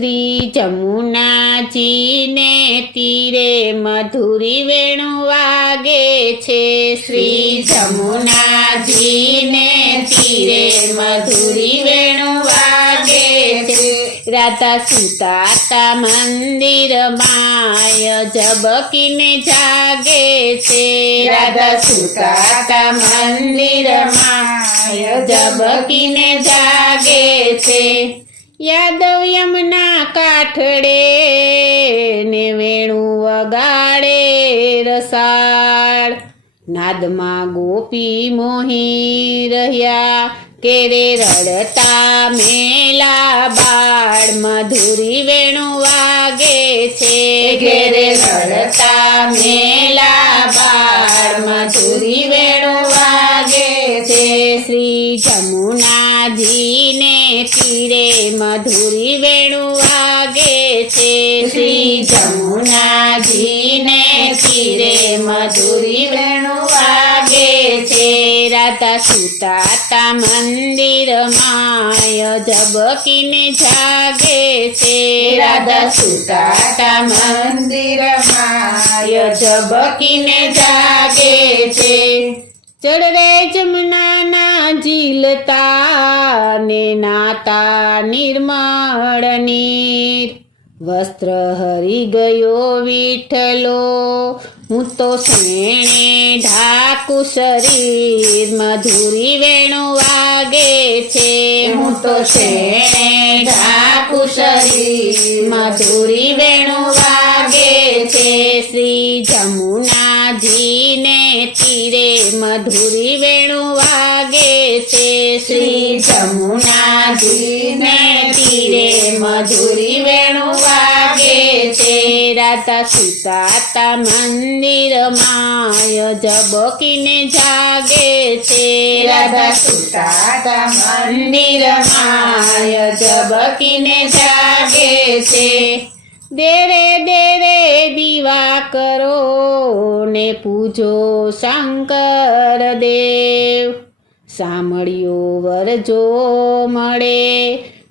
શ્રી જમુનાજીને તીરે મધુરી વેણુ વાગે છે। શ્રી જમુનાજીને તીરે મધુરી વેણુ વાગે છે। રાધા સુતાતા મંદિરમાં ઝબકીને જાગે છે। રાધા સુતાતા મંદિરમાં ઝબકીને જાગે છે। યાદવ યમુના કાંઠડે ને વેણુ વગાડે રસાળ। નાદમાં ગોપી મોહી રહ્યા કેરે રડતા મેલા બાળ। મધુરી વેણુ વાગે છે ઘેરે રડતા મેલા બાળ। મધુરી વેણુ વાગે છે। શ્રી જમુનાજીને તીરે મધુરી વેણુ વાગે છે। શ્રી જમુનાજીને તીરે મધુરી વેણુ વાગે છે। રાધા સુતાતા મંદિરમાં ઝબકીને જાગે છે। રાધા સુતાતા મંદિરમાં ઝબકીને જાગે છે। ચડરે જમુનાના ઝીલતા ને નાતા નિર્મળ નીર। વસ્ત્ર હરી ગયો વિઠ્ઠલો હું તો શેણે ઢાકું શરીર। મધુરી વેણુ વાગે છે હું તો શેણે ઢાકું શરીર। મધુરી વેણુ વાગે છે। શ્રી જમુનાજીને તીરે મધુરી વેણુ વાગે છે। શ્રી જમુનાજીને તીરે મધુરી વેણુ વાગે છે। રાધા સુતાતા મંદિરમાં ઝબકીને જાગે છે। રાધા સુતાતા મંદિરમાં ઝબકીને જાગે છે। દેરે દેરે દીવા કરો ને પૂજો શંકર દેવ। સાંભળ્યો વરજો મળે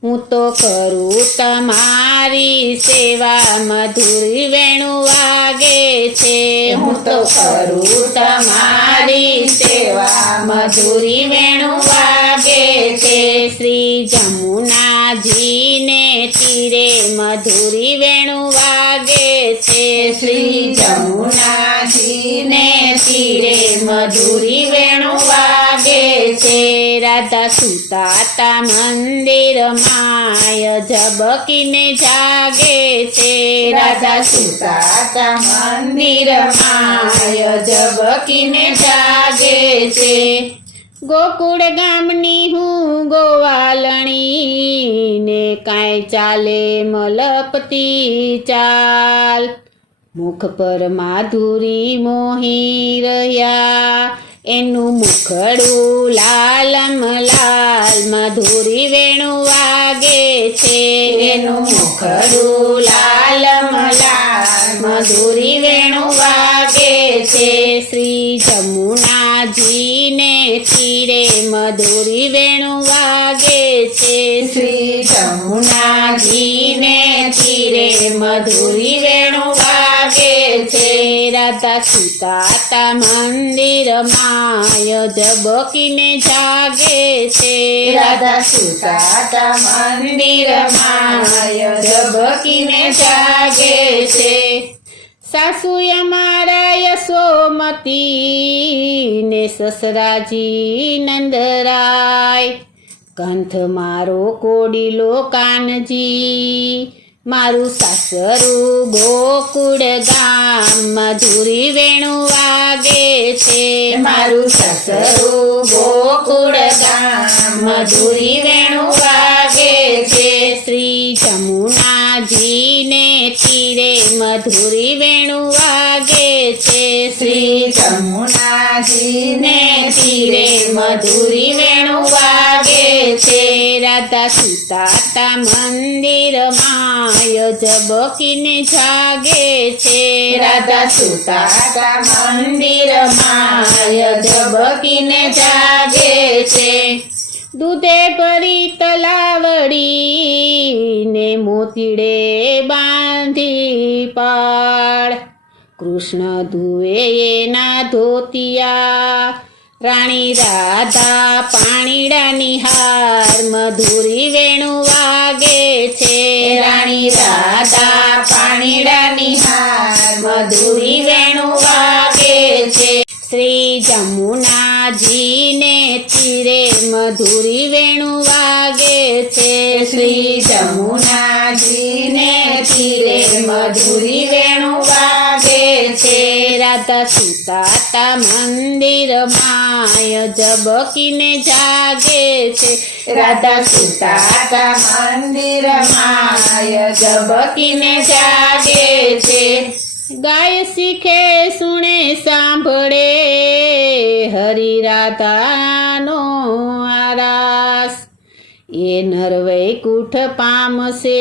હું તો કરું તમારી સેવા। મધુરી વેણુ વાગે છે હું તો કરું તમારી સેવા। મધુરી વેણુ વાગે છે। શ્રી જમુનાજીને તીરે મધુરી વેણુ વાગે છે। શ્રી જમુનાજીને તીરે મધુરી વેણુ વાગે છે। રાધા સુતાતા મંદિરમાં ઝબકીને જાગે છે। રાધા સુતાતા મંદિરમાં ઝબકીને જાગે છે। ગોકુળ ગામની હું ગોવાલણી ને કાંઈ ચાલે મલપતી ચાલ। મુખ પર માધુરી મોહી રહ્યા એનું મુખડું લાલમ લાલ। મધુરી વેણુ વાગે છે એનું મુખડું લાલમ લાલ। મધુરી વેણુ વાગે છે। શ્રી જમુનાજીને તીરે મધુરી વેણુ વાગે છે। શ્રી જમુનાજીને તીરે મધુરી વેણુ વાગે છે। રાધા સુતાતા મંદિરમાં ઝબકીને જાગે છે। રાધા સુતાતા મંદિરમાં ઝબકીને જાગે છે। સાસુ અમારા યશોમતી ને સસરાજી નંદરાય। કંથ મારો કોડીલો કાનજી મારું સાસરું ગોકુળ ગામ। મધુરી વેણુ વાગે છે મારું સાસરું ગોકુળ ગામ। મધુરી વેણુ વાગે છે। શ્રી જમુનાજીને તીરે મધુરી વેણુ વાગે છે। શ્રી જમુનાજીને તીરે મધુરી વેણુ વાગે છે। રાધા સુતાતા મંદિરમાં ઝબકીને જાગે છે। રાધા સુતાતા મંદિરમાં ઝબકીને જાગે છે। દૂધે ભરી તલાવડી ને મોતીડે બાંધી પાડ કૃષ્ણ ધુએ એના ધોતિયા રાણી રાધા પાણીડાની હાર મધુરી વેણુ વાગે છે રાણી રાધા પાણીડાની હાર મધુરી વેણુ વાગે છે શ્રી જમુનાજીને તીરે મધુરી વેણુ વાગે છે શ્રી જમુનાજીને તીરે મધુરી વેણુ વાગે છે રાધા સુતાતા મંદિરમાં જબકીને જાગે છે રાધા સુતાતા મંદિરમાં જબકીને જાગે છે ગાય શીખે સુણે સાંભળે હરિ રાધાનો આરાસ એ નરવૈકુંઠ પામશે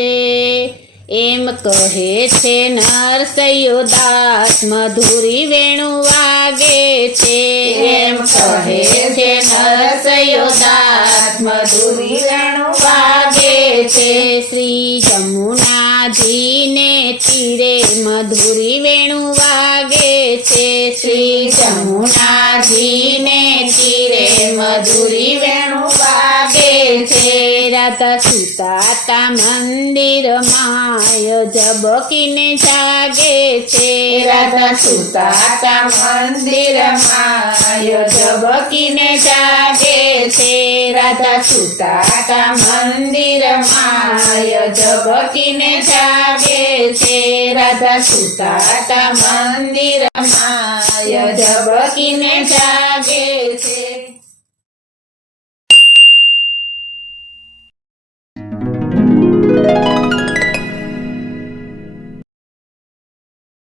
એમ કહે છે નરસૈયો દાસ મધુરી વેણુ વાગે છે એમ કહે છે નરસૈયો દાસ મધુરી વેણુ વાગે છે શ્રી જમુનાજીને તીરે મધુરી વેણુ વાગે છે શ્રી જમુનાજીને તીરે મધુરી વેણુ વાગે છે રાધા સુતાતા મંદિરમાં જબકીને જાગે છે રાધા સુતાતા મંદિરમાં જબકીને જાગે છે રાધા સુતાતા મંદિરમાં જબકીને જાગે છે રાધા સુતાતા મંદિરમાં જબકીને જાગે